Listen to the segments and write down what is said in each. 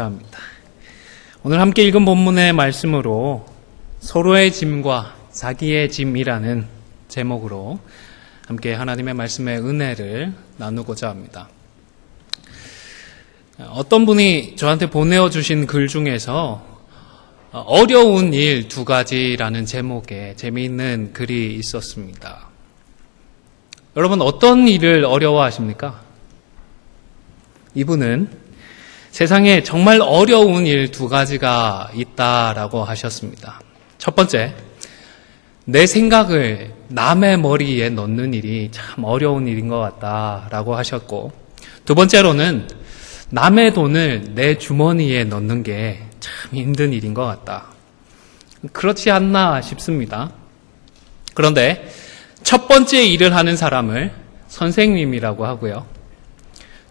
합니다. 오늘 함께 읽은 본문의 말씀으로 서로의 짐과 자기의 짐이라는 제목으로 함께 하나님의 말씀의 은혜를 나누고자 합니다. 어떤 분이 저한테 보내주신 글 중에서 어려운 일 2가지라는 제목의 재미있는 글이 있었습니다. 여러분, 어떤 일을 어려워하십니까? 이분은 세상에 정말 어려운 일 2가지가 있다라고 하셨습니다. 첫 번째, 내 생각을 남의 머리에 넣는 일이 참 어려운 일인 것 같다라고 하셨고, 두 번째로는 남의 돈을 내 주머니에 넣는 게 참 힘든 일인 것 같다. 그렇지 않나 싶습니다. 그런데 첫 번째 일을 하는 사람을 선생님이라고 하고요.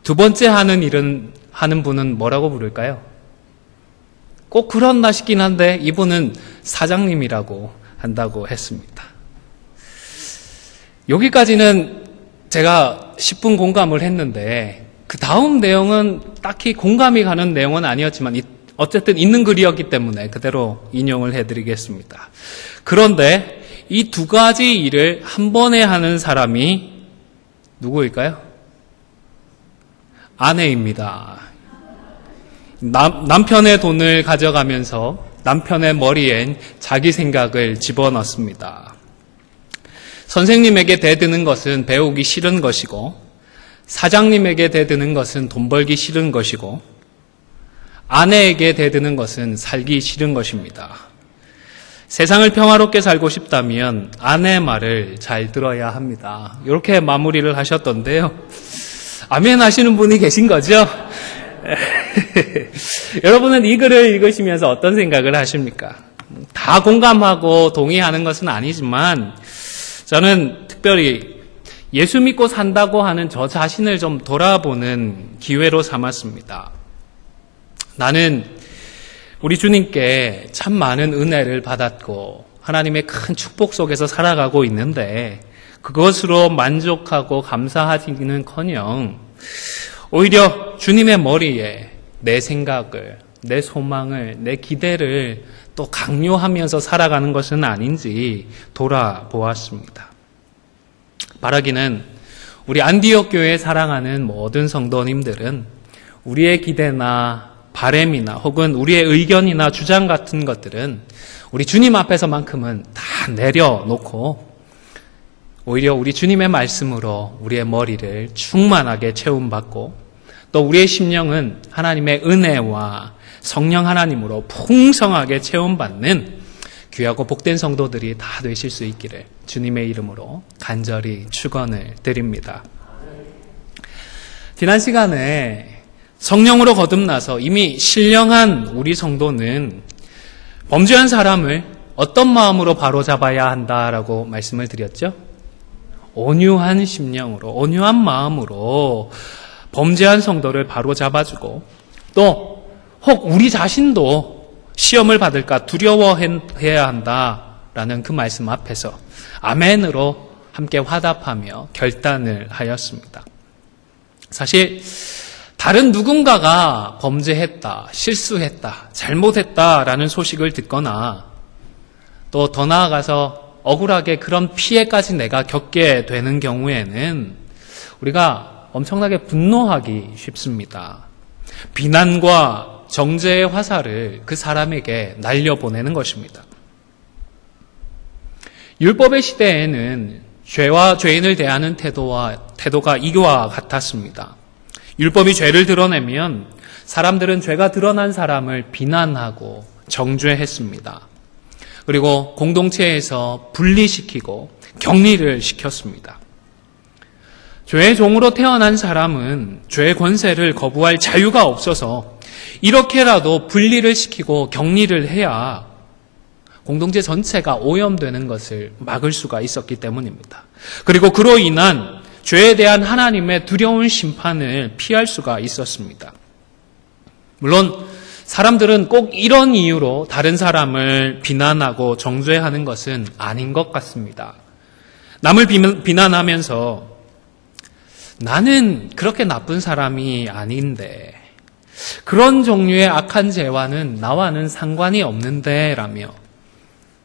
두 번째 하는 분은 뭐라고 부를까요? 꼭 그렇나 싶긴 한데 이분은 사장님이라고 한다고 했습니다. 여기까지는 제가 10분 공감을 했는데 그 다음 내용은 딱히 공감이 가는 내용은 아니었지만 어쨌든 있는 글이었기 때문에 그대로 인용을 해드리겠습니다. 그런데 이 2가지 일을 한 번에 하는 사람이 누구일까요? 아내입니다. 남편의 돈을 가져가면서 남편의 머리엔 자기 생각을 집어넣습니다. 선생님에게 대드는 것은 배우기 싫은 것이고, 사장님에게 대드는 것은 돈 벌기 싫은 것이고, 아내에게 대드는 것은 살기 싫은 것입니다. 세상을 평화롭게 살고 싶다면 아내의 말을 잘 들어야 합니다. 이렇게 마무리를 하셨던데요. 아멘 하시는 분이 계신 거죠? 여러분은 이 글을 읽으시면서 어떤 생각을 하십니까? 다 공감하고 동의하는 것은 아니지만 저는 특별히 예수 믿고 산다고 하는 저 자신을 좀 돌아보는 기회로 삼았습니다. 나는 우리 주님께 참 많은 은혜를 받았고 하나님의 큰 축복 속에서 살아가고 있는데 그것으로 만족하고 감사하기는커녕 오히려 주님의 머리에 내 생각을, 내 소망을, 내 기대를 또 강요하면서 살아가는 것은 아닌지 돌아보았습니다. 바라기는 우리 안디옥 교회에 사랑하는 모든 성도님들은 우리의 기대나 바램이나 혹은 우리의 의견이나 주장 같은 것들은 우리 주님 앞에서만큼은 다 내려놓고 오히려 우리 주님의 말씀으로 우리의 머리를 충만하게 채움받고 또 우리의 심령은 하나님의 은혜와 성령 하나님으로 풍성하게 채움받는 귀하고 복된 성도들이 다 되실 수 있기를 주님의 이름으로 간절히 축원을 드립니다. 지난 시간에 성령으로 거듭나서 이미 신령한 우리 성도는 범죄한 사람을 어떤 마음으로 바로잡아야 한다라고 말씀을 드렸죠? 온유한 심령으로, 온유한 마음으로 범죄한 성도를 바로잡아주고 또 혹 우리 자신도 시험을 받을까 두려워해야 한다라는 그 말씀 앞에서 아멘으로 함께 화답하며 결단을 하였습니다. 사실 다른 누군가가 범죄했다, 실수했다, 잘못했다라는 소식을 듣거나 또 더 나아가서 억울하게 그런 피해까지 내가 겪게 되는 경우에는 우리가 엄청나게 분노하기 쉽습니다. 비난과 정죄의 화살을 그 사람에게 날려보내는 것입니다. 율법의 시대에는 죄와 죄인을 대하는 태도가 이와 같았습니다. 율법이 죄를 드러내면 사람들은 죄가 드러난 사람을 비난하고 정죄했습니다. 그리고 공동체에서 분리시키고 격리를 시켰습니다. 죄의 종으로 태어난 사람은 죄의 권세를 거부할 자유가 없어서 이렇게라도 분리를 시키고 격리를 해야 공동체 전체가 오염되는 것을 막을 수가 있었기 때문입니다. 그리고 그로 인한 죄에 대한 하나님의 두려운 심판을 피할 수가 있었습니다. 물론 사람들은 꼭 이런 이유로 다른 사람을 비난하고 정죄하는 것은 아닌 것 같습니다. 남을 비난하면서 나는 그렇게 나쁜 사람이 아닌데 그런 종류의 악한 죄와는 나와는 상관이 없는데 라며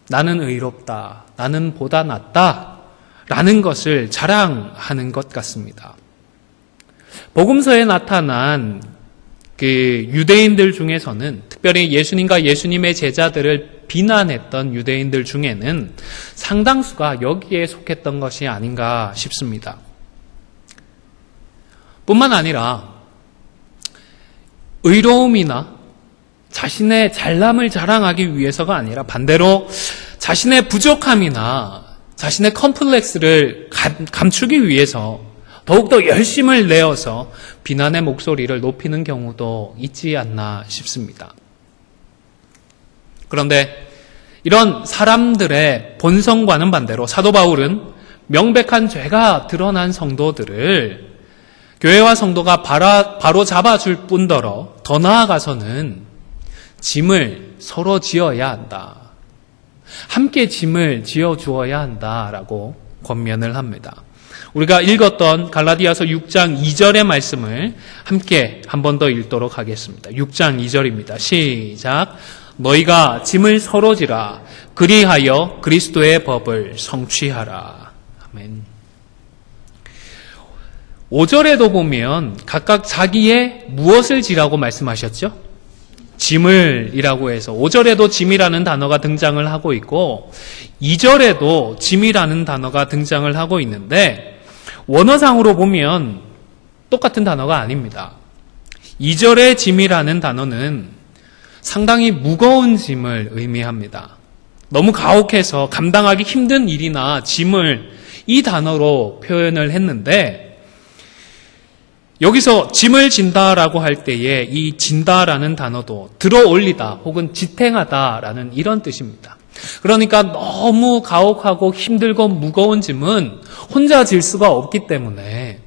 나는 의롭다, 나는 보다 낫다 라는 것을 자랑하는 것 같습니다. 복음서에 나타난 그 유대인들 중에서는 특별히 예수님과 예수님의 제자들을 비난했던 유대인들 중에는 상당수가 여기에 속했던 것이 아닌가 싶습니다. 뿐만 아니라 의로움이나 자신의 잘남을 자랑하기 위해서가 아니라 반대로 자신의 부족함이나 자신의 컴플렉스를 감추기 위해서 더욱더 열심을 내어서 비난의 목소리를 높이는 경우도 있지 않나 싶습니다. 그런데 이런 사람들의 본성과는 반대로 사도 바울은 명백한 죄가 드러난 성도들을 교회와 성도가 바로 잡아줄 뿐더러 더 나아가서는 짐을 서로 지어야 한다. 함께 짐을 지어주어야 한다라고 권면을 합니다. 우리가 읽었던 갈라디아서 6장 2절의 말씀을 함께 한 번 더 읽도록 하겠습니다. 6장 2절입니다. 시작. 너희가 짐을 서로 지라. 그리하여 그리스도의 법을 성취하라. 아멘. 5절에도 보면 각각 자기의 무엇을 지라고 말씀하셨죠? 짐을이라고 해서 5절에도 짐이라는 단어가 등장을 하고 있고 2절에도 짐이라는 단어가 등장을 하고 있는데 원어상으로 보면 똑같은 단어가 아닙니다. 2절의 짐이라는 단어는 상당히 무거운 짐을 의미합니다. 너무 가혹해서 감당하기 힘든 일이나 짐을 이 단어로 표현을 했는데 여기서 짐을 진다라고 할 때에 이 진다라는 단어도 들어 올리다 혹은 지탱하다라는 이런 뜻입니다. 그러니까 너무 가혹하고 힘들고 무거운 짐은 혼자 질 수가 없기 때문에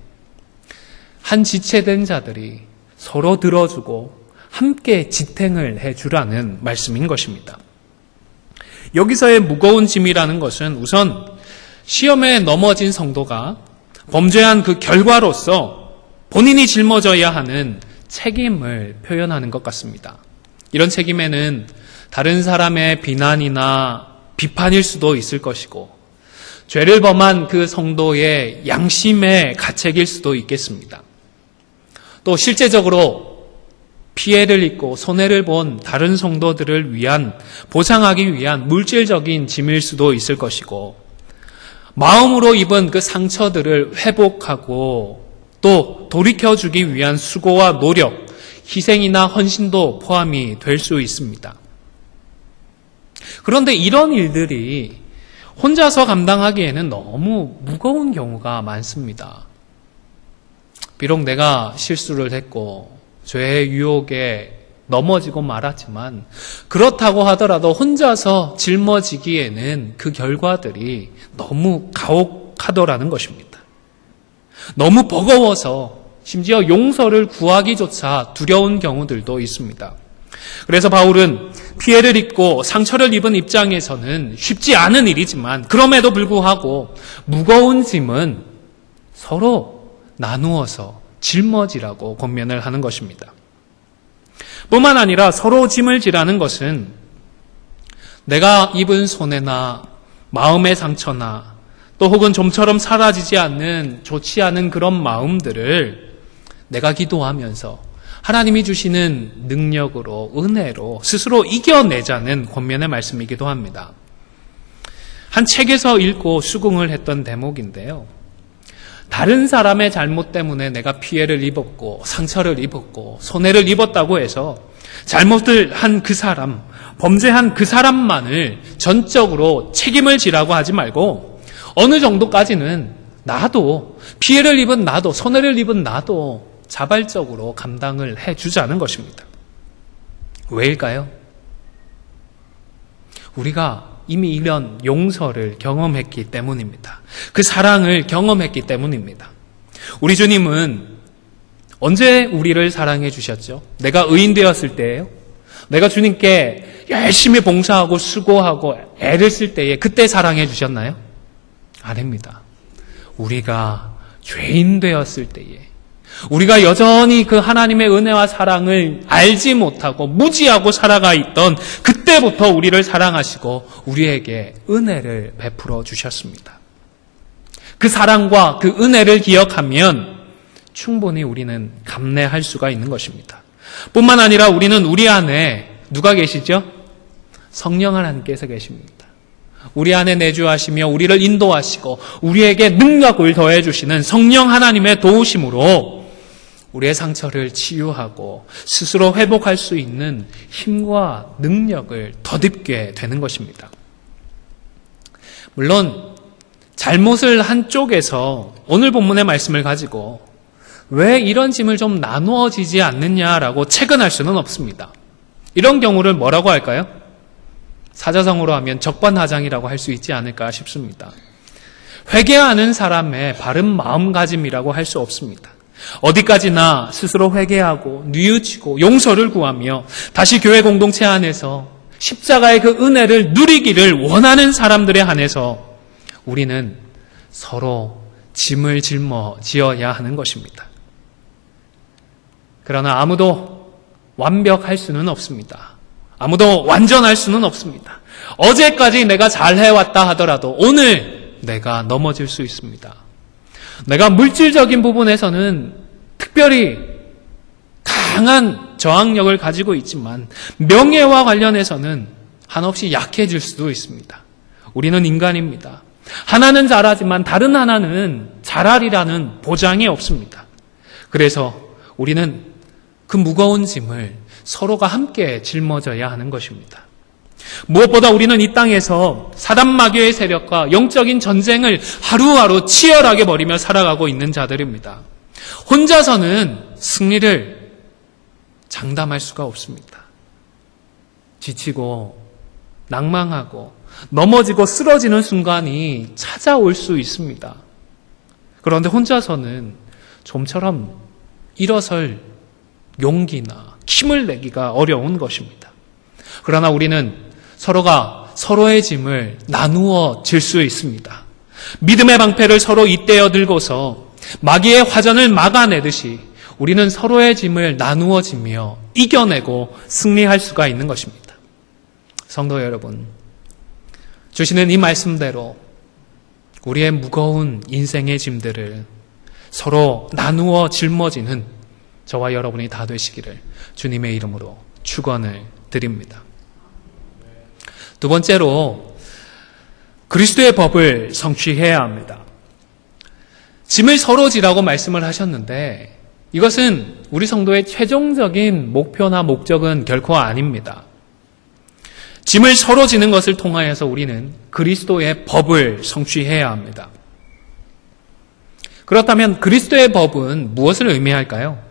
한 지체된 자들이 서로 들어주고 함께 지탱을 해주라는 말씀인 것입니다. 여기서의 무거운 짐이라는 것은 우선 시험에 넘어진 성도가 범죄한 그 결과로서 본인이 짊어져야 하는 책임을 표현하는 것 같습니다. 이런 책임에는 다른 사람의 비난이나 비판일 수도 있을 것이고 죄를 범한 그 성도의 양심의 가책일 수도 있겠습니다. 또 실제적으로 피해를 입고 손해를 본 다른 성도들을 위한 보상하기 위한 물질적인 짐일 수도 있을 것이고 마음으로 입은 그 상처들을 회복하고 또 돌이켜주기 위한 수고와 노력, 희생이나 헌신도 포함이 될 수 있습니다. 그런데 이런 일들이 혼자서 감당하기에는 너무 무거운 경우가 많습니다. 비록 내가 실수를 했고 죄의 유혹에 넘어지고 말았지만 그렇다고 하더라도 혼자서 짊어지기에는 그 결과들이 너무 가혹하더라는 것입니다. 너무 버거워서 심지어 용서를 구하기조차 두려운 경우들도 있습니다. 그래서 바울은 피해를 입고 상처를 입은 입장에서는 쉽지 않은 일이지만 그럼에도 불구하고 무거운 짐은 서로 나누어서 짊어지라고 권면을 하는 것입니다. 뿐만 아니라 서로 짐을 지라는 것은 내가 입은 손해나 마음의 상처나 또 혹은 좀처럼 사라지지 않는 좋지 않은 그런 마음들을 내가 기도하면서 하나님이 주시는 능력으로 은혜로 스스로 이겨내자는 권면의 말씀이기도 합니다. 한 책에서 읽고 수긍을 했던 대목인데요. 다른 사람의 잘못 때문에 내가 피해를 입었고 상처를 입었고 손해를 입었다고 해서 잘못을 한 그 사람, 범죄한 그 사람만을 전적으로 책임을 지라고 하지 말고 어느 정도까지는 나도 피해를 입은 나도 손해를 입은 나도 자발적으로 감당을 해주자는 것입니다. 왜일까요? 우리가 이미 이런 용서를 경험했기 때문입니다. 그 사랑을 경험했기 때문입니다. 우리 주님은 언제 우리를 사랑해 주셨죠? 내가 의인 되었을 때예요? 내가 주님께 열심히 봉사하고 수고하고 애를 쓸 때에 그때 사랑해 주셨나요? 아닙니다. 우리가 죄인 되었을 때에 우리가 여전히 그 하나님의 은혜와 사랑을 알지 못하고 무지하고 살아가 있던 그때부터 우리를 사랑하시고 우리에게 은혜를 베풀어 주셨습니다. 그 사랑과 그 은혜를 기억하면 충분히 우리는 감내할 수가 있는 것입니다. 뿐만 아니라 우리는 우리 안에 누가 계시죠? 성령 하나님께서 계십니다. 우리 안에 내주하시며 우리를 인도하시고 우리에게 능력을 더해 주시는 성령 하나님의 도우심으로 우리의 상처를 치유하고 스스로 회복할 수 있는 힘과 능력을 덧입게 되는 것입니다. 물론 잘못을 한 쪽에서 오늘 본문의 말씀을 가지고 왜 이런 짐을 좀 나누어지지 않느냐라고 채근할 수는 없습니다. 이런 경우를 뭐라고 할까요? 사자성어로 하면 적반하장이라고 할 수 있지 않을까 싶습니다. 회개하는 사람의 바른 마음가짐이라고 할 수 없습니다. 어디까지나 스스로 회개하고 뉘우치고 용서를 구하며 다시 교회 공동체 안에서 십자가의 그 은혜를 누리기를 원하는 사람들에 한해서 우리는 서로 짐을 짊어지어야 하는 것입니다. 그러나 아무도 완벽할 수는 없습니다. 아무도 완전할 수는 없습니다. 어제까지 내가 잘해왔다 하더라도 오늘 내가 넘어질 수 있습니다. 내가 물질적인 부분에서는 특별히 강한 저항력을 가지고 있지만 명예와 관련해서는 한없이 약해질 수도 있습니다. 우리는 인간입니다. 하나는 잘하지만 다른 하나는 잘하리라는 보장이 없습니다. 그래서 우리는 그 무거운 짐을 서로가 함께 짊어져야 하는 것입니다. 무엇보다 우리는 이 땅에서 사단 마귀의 세력과 영적인 전쟁을 하루하루 치열하게 벌이며 살아가고 있는 자들입니다. 혼자서는 승리를 장담할 수가 없습니다. 지치고 낭망하고 넘어지고 쓰러지는 순간이 찾아올 수 있습니다. 그런데 혼자서는 좀처럼 일어설 용기나 힘을 내기가 어려운 것입니다. 그러나 우리는 서로가 서로의 짐을 나누어 질 수 있습니다. 믿음의 방패를 서로 잇대어 들고서 마귀의 화전을 막아내듯이 우리는 서로의 짐을 나누어 지며 이겨내고 승리할 수가 있는 것입니다. 성도 여러분, 주시는 이 말씀대로 우리의 무거운 인생의 짐들을 서로 나누어 짊어지는 저와 여러분이 다 되시기를 주님의 이름으로 축원을 드립니다. 두 번째로 그리스도의 법을 성취해야 합니다. 짐을 서로 지라고 말씀을 하셨는데 이것은 우리 성도의 최종적인 목표나 목적은 결코 아닙니다. 짐을 서로 지는 것을 통하여서 우리는 그리스도의 법을 성취해야 합니다. 그렇다면 그리스도의 법은 무엇을 의미할까요?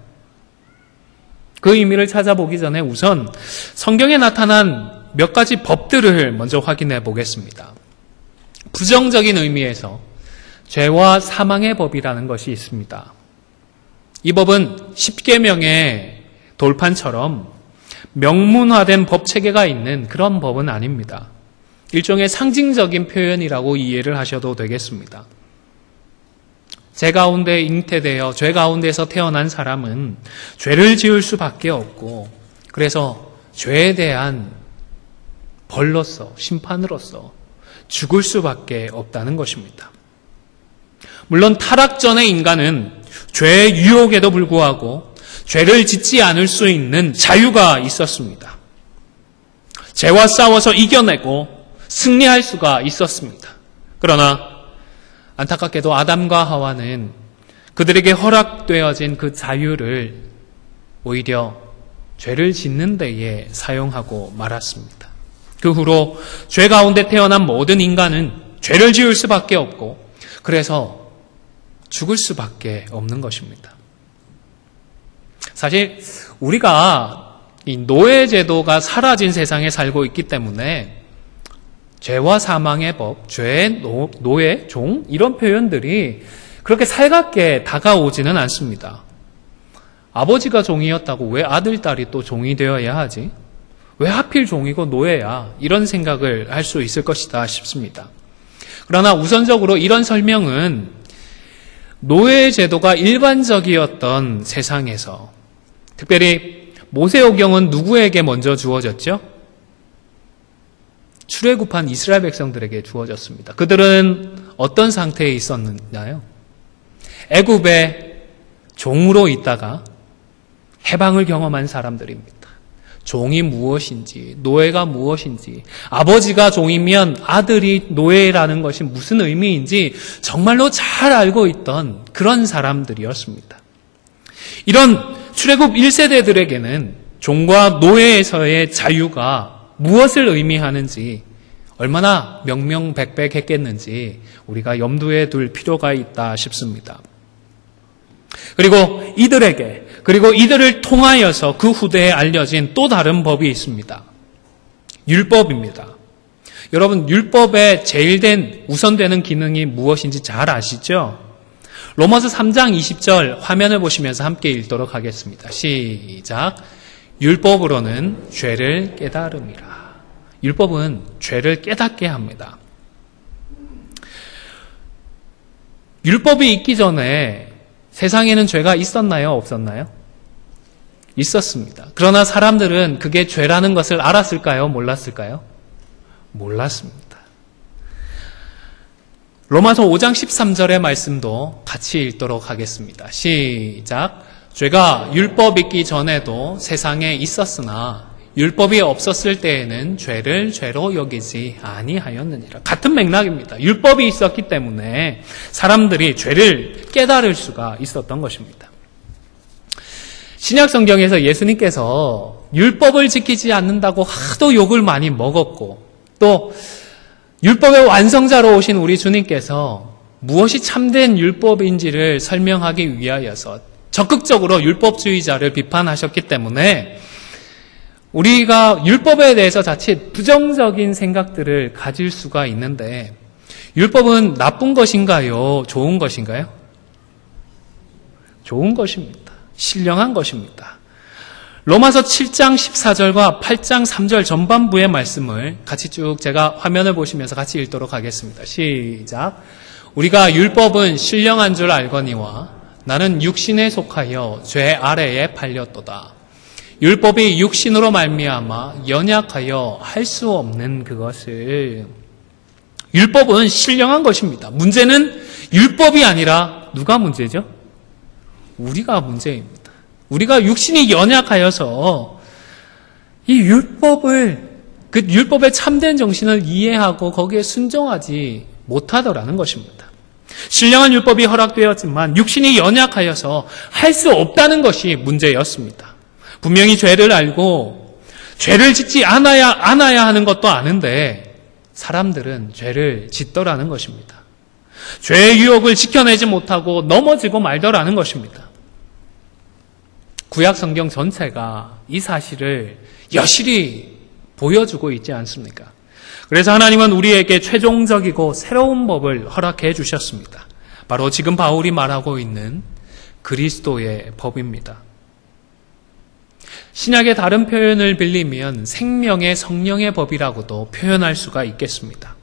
그 의미를 찾아보기 전에 우선 성경에 나타난 몇 가지 법들을 먼저 확인해 보겠습니다. 부정적인 의미에서 죄와 사망의 법이라는 것이 있습니다. 이 법은 십계명의 돌판처럼 명문화된 법 체계가 있는 그런 법은 아닙니다. 일종의 상징적인 표현이라고 이해를 하셔도 되겠습니다. 죄 가운데 잉태되어 죄 가운데서 태어난 사람은 죄를 지을 수밖에 없고 그래서 죄에 대한 벌로서 심판으로서 죽을 수밖에 없다는 것입니다. 물론 타락 전의 인간은 죄의 유혹에도 불구하고 죄를 짓지 않을 수 있는 자유가 있었습니다. 죄와 싸워서 이겨내고 승리할 수가 있었습니다. 그러나 안타깝게도 아담과 하와는 그들에게 허락되어진 그 자유를 오히려 죄를 짓는 데에 사용하고 말았습니다. 그 후로 죄 가운데 태어난 모든 인간은 죄를 지을 수밖에 없고 그래서 죽을 수밖에 없는 것입니다. 사실 우리가 이 노예제도가 사라진 세상에 살고 있기 때문에 죄와 사망의 법, 죄, 노예, 종 이런 표현들이 그렇게 살갑게 다가오지는 않습니다. 아버지가 종이었다고 왜 아들, 딸이 또 종이 되어야 하지? 왜 하필 종이고 노예야? 이런 생각을 할 수 있을 것이다 싶습니다. 그러나 우선적으로 이런 설명은 노예 제도가 일반적이었던 세상에서 특별히 모세오경은 누구에게 먼저 주어졌죠? 출애굽한 이스라엘 백성들에게 주어졌습니다. 그들은 어떤 상태에 있었나요? 애굽의 종으로 있다가 해방을 경험한 사람들입니다. 종이 무엇인지, 노예가 무엇인지, 아버지가 종이면 아들이 노예라는 것이 무슨 의미인지 정말로 잘 알고 있던 그런 사람들이었습니다. 이런 출애굽 1세대들에게는 종과 노예에서의 자유가 무엇을 의미하는지 얼마나 명명백백했겠는지 우리가 염두에 둘 필요가 있다 싶습니다. 그리고 이들을 통하여서 그 후대에 알려진 또 다른 법이 있습니다. 율법입니다. 여러분, 율법의 우선되는 기능이 무엇인지 잘 아시죠? 로마서 3장 20절 화면을 보시면서 함께 읽도록 하겠습니다. 시작. 율법으로는 죄를 깨달음이라. 율법은 죄를 깨닫게 합니다. 율법이 있기 전에 세상에는 죄가 있었나요? 없었나요? 있었습니다. 그러나 사람들은 그게 죄라는 것을 알았을까요? 몰랐을까요? 몰랐습니다. 로마서 5장 13절의 말씀도 같이 읽도록 하겠습니다. 시작. 죄가 율법 있기 전에도 세상에 있었으나 율법이 없었을 때에는 죄를 죄로 여기지 아니하였느니라. 같은 맥락입니다. 율법이 있었기 때문에 사람들이 죄를 깨달을 수가 있었던 것입니다. 신약 성경에서 예수님께서 율법을 지키지 않는다고 하도 욕을 많이 먹었고 또 율법의 완성자로 오신 우리 주님께서 무엇이 참된 율법인지를 설명하기 위하여서 적극적으로 율법주의자를 비판하셨기 때문에 우리가 율법에 대해서 자칫 부정적인 생각들을 가질 수가 있는데 율법은 나쁜 것인가요? 좋은 것인가요? 좋은 것입니다. 신령한 것입니다. 로마서 7장 14절과 8장 3절 전반부의 말씀을 같이 쭉 제가 화면을 보시면서 같이 읽도록 하겠습니다. 시작. 우리가 율법은 신령한 줄 알거니와 나는 육신에 속하여 죄 아래에 팔렸도다. 율법이 육신으로 말미암아 연약하여 할 수 없는 그것을. 율법은 신령한 것입니다. 문제는 율법이 아니라 누가 문제죠? 우리가 문제입니다. 우리가 육신이 연약하여서 이 그 율법의 참된 정신을 이해하고 거기에 순종하지 못하더라는 것입니다. 신령한 율법이 허락되었지만 육신이 연약하여서 할 수 없다는 것이 문제였습니다. 분명히 죄를 알고 죄를 짓지 않아야 하는 것도 아는데 사람들은 죄를 짓더라는 것입니다. 죄의 유혹을 지켜내지 못하고 넘어지고 말더라는 것입니다. 구약 성경 전체가 이 사실을 여실히 보여주고 있지 않습니까? 그래서 하나님은 우리에게 최종적이고 새로운 법을 허락해 주셨습니다. 바로 지금 바울이 말하고 있는 그리스도의 법입니다. 신약의 다른 표현을 빌리면 생명의 성령의 법이라고도 표현할 수가 있겠습니다.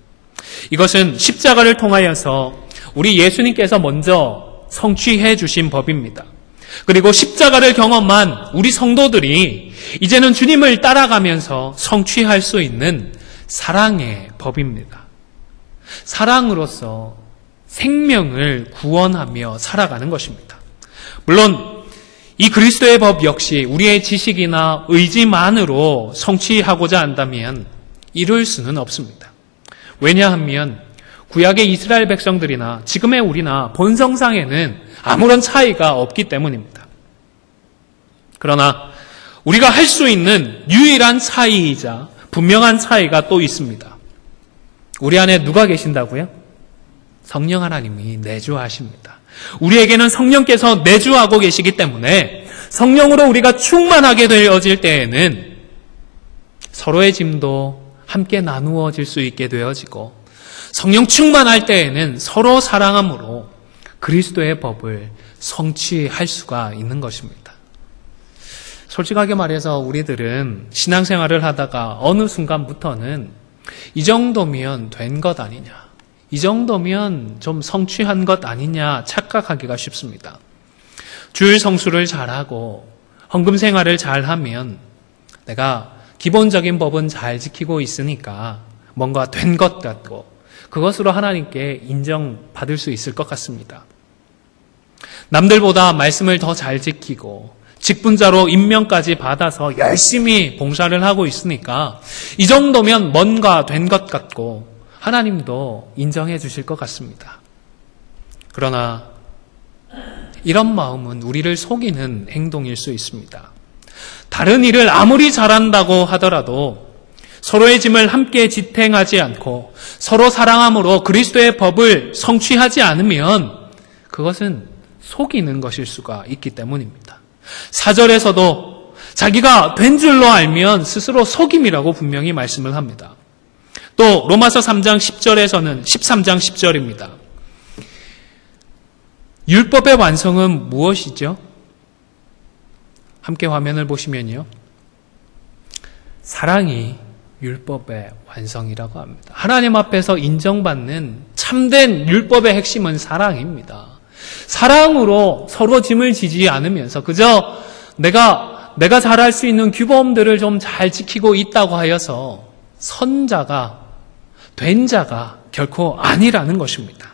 이것은 십자가를 통하여서 우리 예수님께서 먼저 성취해 주신 법입니다. 그리고 십자가를 경험한 우리 성도들이 이제는 주님을 따라가면서 성취할 수 있는 사랑의 법입니다. 사랑으로서 생명을 구원하며 살아가는 것입니다. 물론 이 그리스도의 법 역시 우리의 지식이나 의지만으로 성취하고자 한다면 이룰 수는 없습니다. 왜냐하면 구약의 이스라엘 백성들이나 지금의 우리나 본성상에는 아무런 차이가 없기 때문입니다. 그러나 우리가 할 수 있는 유일한 차이이자 분명한 차이가 또 있습니다. 우리 안에 누가 계신다고요? 성령 하나님이 내주하십니다. 우리에게는 성령께서 내주하고 계시기 때문에 성령으로 우리가 충만하게 되어질 때에는 서로의 짐도 함께 나누어질 수 있게 되어지고 성령 충만할 때에는 서로 사랑함으로 그리스도의 법을 성취할 수가 있는 것입니다. 솔직하게 말해서 우리들은 신앙생활을 하다가 어느 순간부터는 이 정도면 된 것 아니냐, 이 정도면 좀 성취한 것 아니냐 착각하기가 쉽습니다. 주일 성수를 잘하고 헌금 생활을 잘하면 내가 기본적인 법은 잘 지키고 있으니까 뭔가 된 것 같고 그것으로 하나님께 인정받을 수 있을 것 같습니다. 남들보다 말씀을 더 잘 지키고 직분자로 임명까지 받아서 열심히 봉사를 하고 있으니까 이 정도면 뭔가 된 것 같고 하나님도 인정해 주실 것 같습니다. 그러나 이런 마음은 우리를 속이는 행동일 수 있습니다. 다른 일을 아무리 잘한다고 하더라도 서로의 짐을 함께 지탱하지 않고 서로 사랑함으로 그리스도의 법을 성취하지 않으면 그것은 속이는 것일 수가 있기 때문입니다. 4절에서도 자기가 된 줄로 알면 스스로 속임이라고 분명히 말씀을 합니다. 또 로마서 3장 10절에서는 13장 10절입니다. 율법의 완성은 무엇이죠? 함께 화면을 보시면요. 사랑이 율법의 완성이라고 합니다. 하나님 앞에서 인정받는 참된 율법의 핵심은 사랑입니다. 사랑으로 서로 짐을 지지 않으면서 그저 내가 잘할 수 있는 규범들을 좀 잘 지키고 있다고 하여서 선자가 된 자가 결코 아니라는 것입니다.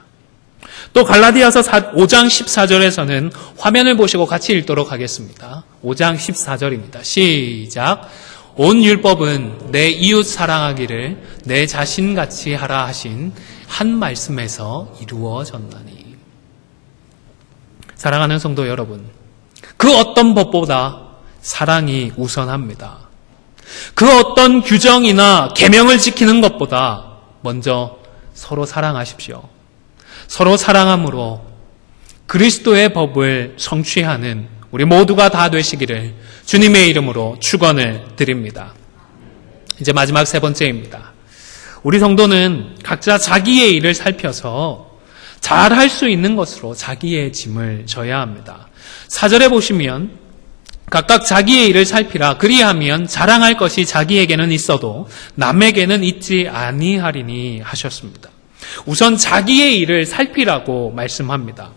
또 갈라디아서 5장 14절에서는 화면을 보시고 같이 읽도록 하겠습니다. 5장 14절입니다. 시작. 온 율법은 내 이웃 사랑하기를 내 자신같이 하라 하신 한 말씀에서 이루어졌나니. 사랑하는 성도 여러분, 그 어떤 법보다 사랑이 우선합니다. 그 어떤 규정이나 계명을 지키는 것보다 먼저 서로 사랑하십시오. 서로 사랑함으로 그리스도의 법을 성취하는 우리 모두가 다 되시기를 주님의 이름으로 축원을 드립니다. 이제 마지막 세 번째입니다. 우리 성도는 각자 자기의 일을 살펴서 잘할 수 있는 것으로 자기의 짐을 져야 합니다. 4절에 보시면 각각 자기의 일을 살피라. 그리하면 자랑할 것이 자기에게는 있어도 남에게는 있지 아니하리니 하셨습니다. 우선 자기의 일을 살피라고 말씀합니다.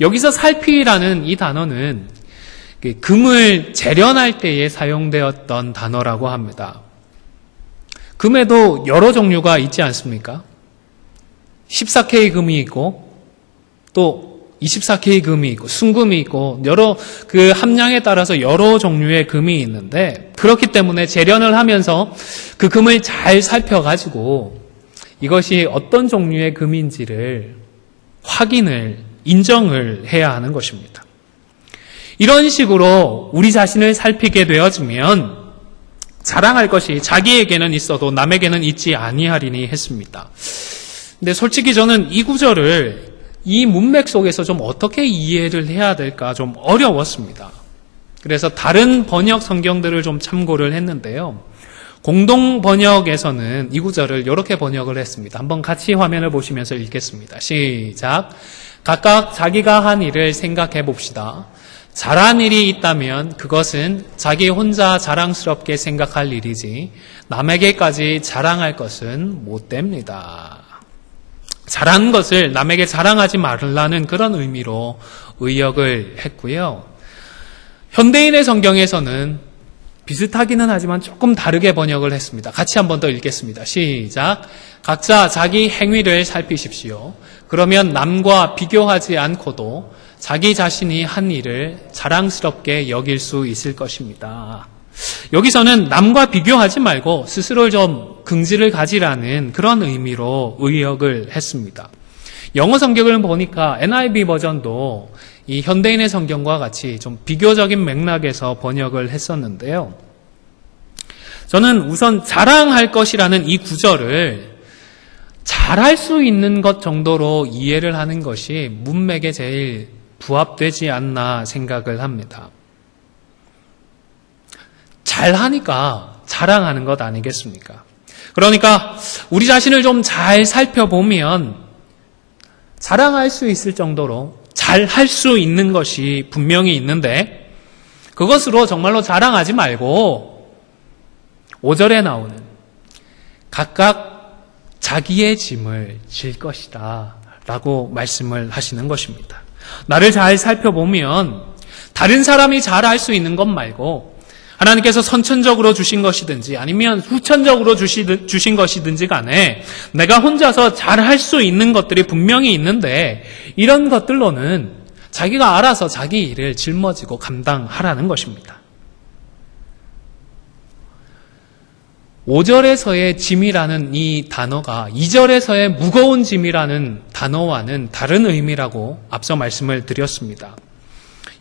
여기서 살피라는 이 단어는 금을 재련할 때에 사용되었던 단어라고 합니다. 금에도 여러 종류가 있지 않습니까? 14K 금이 있고 또 24K 금이 있고 순금이 있고 여러 그 함량에 따라서 여러 종류의 금이 있는데 그렇기 때문에 재련을 하면서 그 금을 잘 살펴가지고 이것이 어떤 종류의 금인지를 확인을 인정을 해야 하는 것입니다. 이런 식으로 우리 자신을 살피게 되어지면 자랑할 것이 자기에게는 있어도 남에게는 있지 아니하리니 했습니다. 근데 솔직히 저는 이 구절을 이 문맥 속에서 좀 어떻게 이해를 해야 될까 좀 어려웠습니다. 그래서 다른 번역 성경들을 좀 참고를 했는데요. 공동 번역에서는 이 구절을 이렇게 번역을 했습니다. 한번 같이 화면을 보시면서 읽겠습니다. 시작. 각각 자기가 한 일을 생각해 봅시다. 잘한 일이 있다면 그것은 자기 혼자 자랑스럽게 생각할 일이지 남에게까지 자랑할 것은 못 됩니다. 잘한 것을 남에게 자랑하지 말라는 그런 의미로 의역을 했고요. 현대인의 성경에서는 비슷하기는 하지만 조금 다르게 번역을 했습니다. 같이 한 번 더 읽겠습니다. 시작. 각자 자기 행위를 살피십시오. 그러면 남과 비교하지 않고도 자기 자신이 한 일을 자랑스럽게 여길 수 있을 것입니다. 여기서는 남과 비교하지 말고 스스로 좀 긍지를 가지라는 그런 의미로 의역을 했습니다. 영어 성경을 보니까 NIV 버전도 이 현대인의 성경과 같이 좀 비교적인 맥락에서 번역을 했었는데요. 저는 우선 자랑할 것이라는 이 구절을 잘할 수 있는 것 정도로 이해를 하는 것이 문맥에 제일 부합되지 않나 생각을 합니다. 잘하니까 자랑하는 것 아니겠습니까? 그러니까 우리 자신을 좀 잘 살펴보면 자랑할 수 있을 정도로 잘할 수 있는 것이 분명히 있는데 그것으로 정말로 자랑하지 말고 5절에 나오는 각각 자기의 짐을 질 것이다 라고 말씀을 하시는 것입니다. 나를 잘 살펴보면 다른 사람이 잘 할 수 있는 것 말고 하나님께서 선천적으로 주신 것이든지 아니면 후천적으로 주신 것이든지 간에 내가 혼자서 잘 할 수 있는 것들이 분명히 있는데 이런 것들로는 자기가 알아서 자기 일을 짊어지고 감당하라는 것입니다. 5절에서의 짐이라는 이 단어가 2절에서의 무거운 짐이라는 단어와는 다른 의미라고 앞서 말씀을 드렸습니다.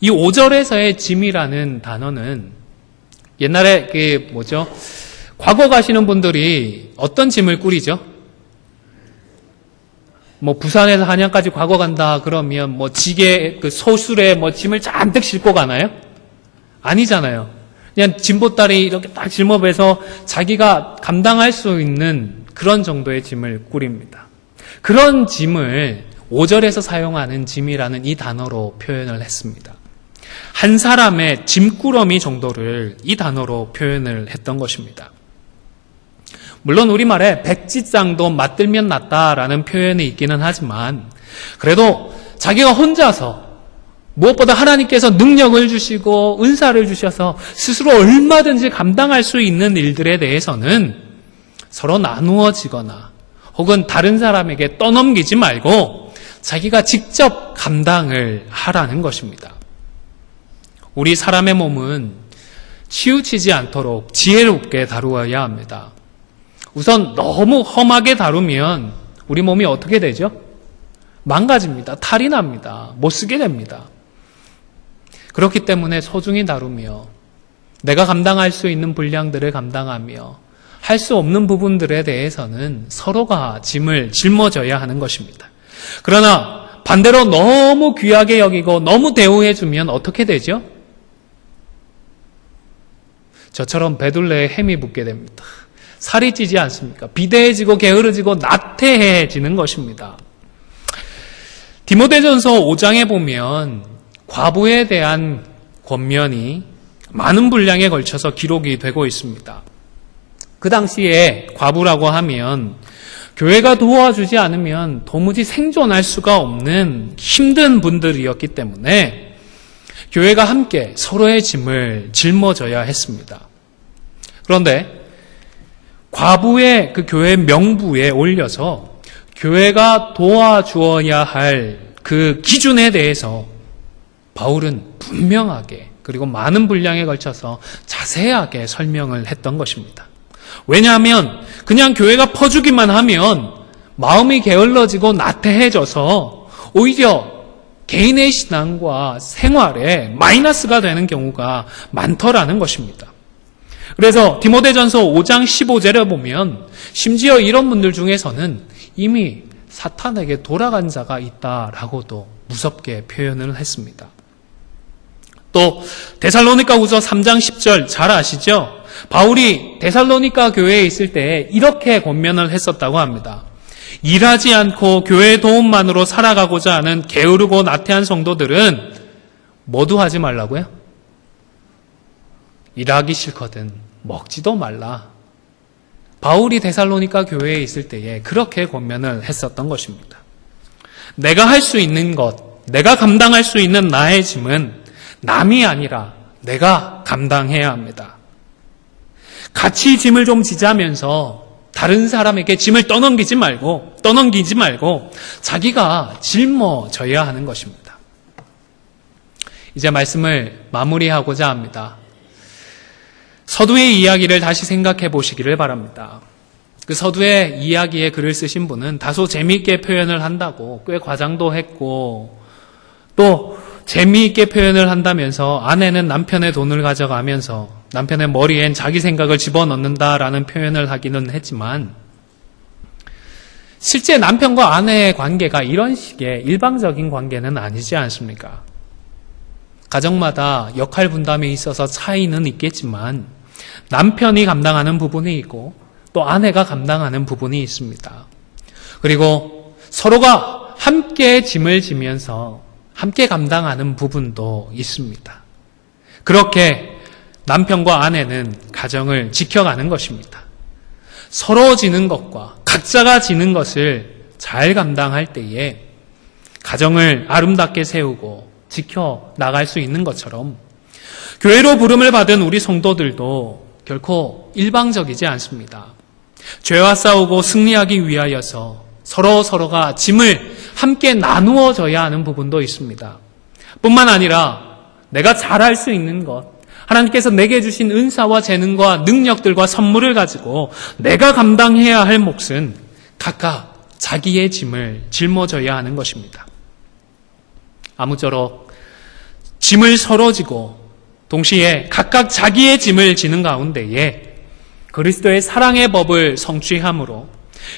이 5절에서의 짐이라는 단어는 옛날에 과거 가시는 분들이 어떤 짐을 꾸리죠? 부산에서 한양까지 과거 간다 그러면 지게 소술에 짐을 잔뜩 싣고 가나요? 아니잖아요. 그냥 짐보따리 이렇게 딱 짊어배서 자기가 감당할 수 있는 그런 정도의 짐을 꾸립니다. 그런 짐을 5절에서 사용하는 짐이라는 이 단어로 표현을 했습니다. 한 사람의 짐꾸러미 정도를 이 단어로 표현을 했던 것입니다. 물론 우리말에 백지장도 맞들면 낫다라는 표현이 있기는 하지만 그래도 자기가 혼자서 무엇보다 하나님께서 능력을 주시고 은사를 주셔서 스스로 얼마든지 감당할 수 있는 일들에 대해서는 서로 나누어지거나 혹은 다른 사람에게 떠넘기지 말고 자기가 직접 감당을 하라는 것입니다. 우리 사람의 몸은 치우치지 않도록 지혜롭게 다루어야 합니다. 우선 너무 험하게 다루면 우리 몸이 어떻게 되죠? 망가집니다. 탈이 납니다. 못 쓰게 됩니다. 그렇기 때문에 소중히 다루며 내가 감당할 수 있는 분량들을 감당하며 할 수 없는 부분들에 대해서는 서로가 짐을 짊어져야 하는 것입니다. 그러나 반대로 너무 귀하게 여기고 너무 대우해주면 어떻게 되죠? 저처럼 배둘레에 햄이 붙게 됩니다. 살이 찌지 않습니까? 비대해지고 게으르지고 나태해지는 것입니다. 디모데전서 5장에 보면 과부에 대한 권면이 많은 분량에 걸쳐서 기록이 되고 있습니다. 그 당시에 과부라고 하면 교회가 도와주지 않으면 도무지 생존할 수가 없는 힘든 분들이었기 때문에 교회가 함께 서로의 짐을 짊어져야 했습니다. 그런데 과부의 그 교회 명부에 올려서 교회가 도와주어야 할 그 기준에 대해서 바울은 분명하게 그리고 많은 분량에 걸쳐서 자세하게 설명을 했던 것입니다. 왜냐하면 그냥 교회가 퍼주기만 하면 마음이 게을러지고 나태해져서 오히려 개인의 신앙과 생활에 마이너스가 되는 경우가 많더라는 것입니다. 그래서 디모데전서 5장 15절에 보면 심지어 이런 분들 중에서는 이미 사탄에게 돌아간 자가 있다라고도 무섭게 표현을 했습니다. 또 데살로니가 후서 3장 10절 잘 아시죠? 바울이 데살로니가 교회에 있을 때 이렇게 권면을 했었다고 합니다. 일하지 않고 교회의 도움만으로 살아가고자 하는 게으르고 나태한 성도들은 뭐도 하지 말라고요? 일하기 싫거든 먹지도 말라. 바울이 데살로니가 교회에 있을 때에 그렇게 권면을 했었던 것입니다. 내가 할 수 있는 것, 내가 감당할 수 있는 나의 짐은 남이 아니라 내가 감당해야 합니다. 같이 짐을 좀 지자면서 다른 사람에게 짐을 떠넘기지 말고 자기가 짊어져야 하는 것입니다. 이제 말씀을 마무리하고자 합니다. 서두의 이야기를 다시 생각해 보시기를 바랍니다. 그 서두의 이야기에 글을 쓰신 분은 다소 재미있게 표현을 한다고 꽤 과장도 했고 또 재미있게 표현을 한다면서 아내는 남편의 돈을 가져가면서 남편의 머리엔 자기 생각을 집어넣는다라는 표현을 하기는 했지만 실제 남편과 아내의 관계가 이런 식의 일방적인 관계는 아니지 않습니까? 가정마다 역할 분담이 있어서 차이는 있겠지만 남편이 감당하는 부분이 있고 또 아내가 감당하는 부분이 있습니다. 그리고 서로가 함께 짐을 지면서 함께 감당하는 부분도 있습니다. 그렇게 남편과 아내는 가정을 지켜가는 것입니다. 서로 지는 것과 각자가 지는 것을 잘 감당할 때에 가정을 아름답게 세우고 지켜 나갈 수 있는 것처럼 교회로 부름을 받은 우리 성도들도 결코 일방적이지 않습니다. 죄와 싸우고 승리하기 위하여서 서로가 짐을 함께 나누어져야 하는 부분도 있습니다. 뿐만 아니라 내가 잘할 수 있는 것, 하나님께서 내게 주신 은사와 재능과 능력들과 선물을 가지고 내가 감당해야 할 몫은 각각 자기의 짐을 짊어져야 하는 것입니다. 아무쪼록 짐을 서로 지고 동시에 각각 자기의 짐을 지는 가운데에 그리스도의 사랑의 법을 성취함으로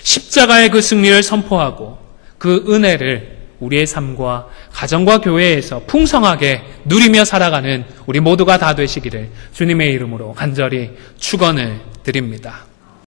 십자가의 그 승리를 선포하고 그 은혜를 우리의 삶과 가정과 교회에서 풍성하게 누리며 살아가는 우리 모두가 다 되시기를 주님의 이름으로 간절히 축원을 드립니다.